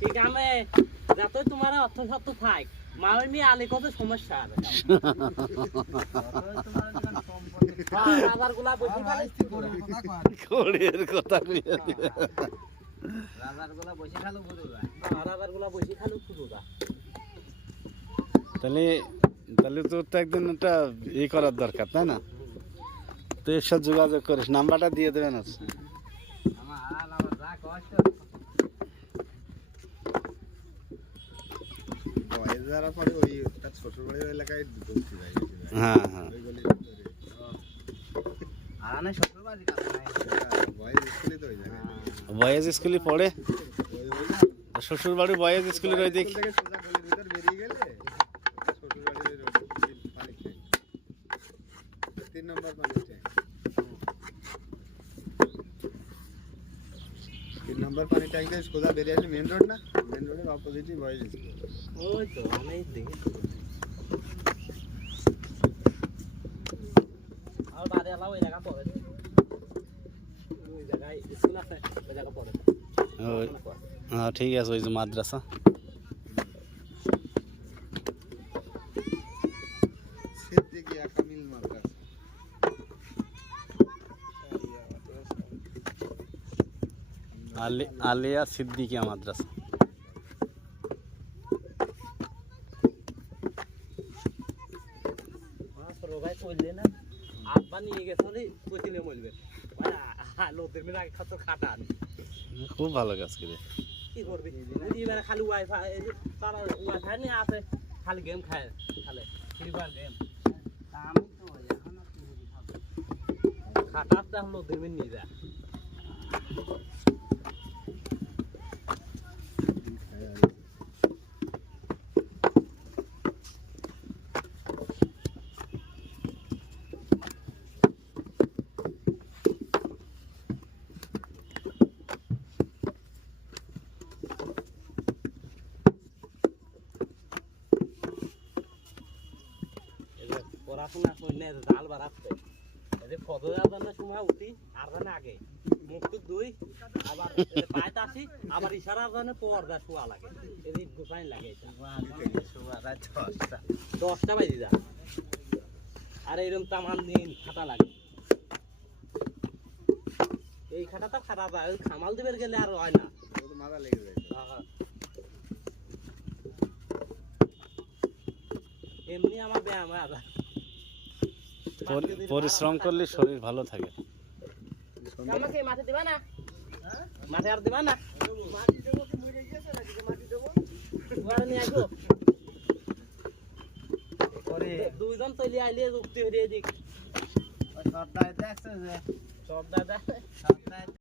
ঠিক আমি যতই তোমার অর্থ সত্য থাক মামি মি আলে কত সমস্যা হবে রাজার গুলা বসে খালি কোড়ের কথা কইয়া রাজার গুলা বসে খালু বুড়ুরা রাজার গুলা বসে খালু বুড়ুরা তাহলে তাহলে তো একদিন একটা করার দরকার তাই না তো এর সাথে যোগাযোগ করিস নাম্বারটা দিয়ে দেবেন আমার যা কষ্ট যারা পরে ওই তার ছোট বাড়ির এলাকায় বলছি ভাই হ্যাঁ হ্যাঁ আর না ছোট বাড়ি কাছে নাই বয়েজ স্কুলে তো ওই জায়গায় বয়েজ স্কুলে পড়ে শ্বশুর বাড়ি বয়েজ স্কুলের ওই দিক থেকে সোজা গলির ভিতর বেরিয়ে গেলে শ্বশুর বাড়ির পানিতে 3 নম্বর পানিতে 3 নম্বর পানি ট্যাঙ্কে সোজা বেরিয়ে আসলে মেন রোড না মেন রোডের অপোজিটই বয়েজ স্কুল ওই তো আমি দেখি আর বাড়ি আলা ওই জায়গা পড়ে ওই জায়গায় স্কুল আছে ওই জায়গা পড়ে হ্যাঁ ঠিক আছে ওই যে মাদ্রাসা সিদ্দিকিয়া কামিল মাদ্রাসা আলিয়া সিদ্দিকিয়া মাদ্রাসা ভাই কইলে না আব্বা নিয়ে গেছলি কইলে বলবে ভাই লোকের মেয়ে আগে খাতো খাটান খুব ভালো কাজ করে কি করবি উনি এবারে খালি ওয়াইফাই তারা ওয়াইফাই নিয়ে আসে খালি গেম খায় খালে ফ্রি ফায়ার গেম আমি তো এখন খাটাতে হলো দেবেন নিয়ে যা পড়াশোনা করলে জাল বাড়াচ্ছে এদের ফটো যাওয়ার সময় উঠি আর জানে আগে মুখ তো দুই আবার পাইতে আসি আবার ইশারার জন্য পর্দা শোয়া লাগে এদিক গোসাইন লাগে এটা 10টা বাজে যা আর এরকম তামান দিন খাতা লাগে এই খাতা তো খারাপ হয় খামাল দিবের গেলে আর হয় না মাথা লেগে যায় এমনি আমার ব্যায়াম হয় আবার পরিশ্রম করলে শরীর ভালো থাকে আমাকে মাঠে দিবা না মাঠে আর দিবা না দুইজন তৈরি আইলে যুক্তি হয়ে দিক সব দায় দেখছে যে সব দায়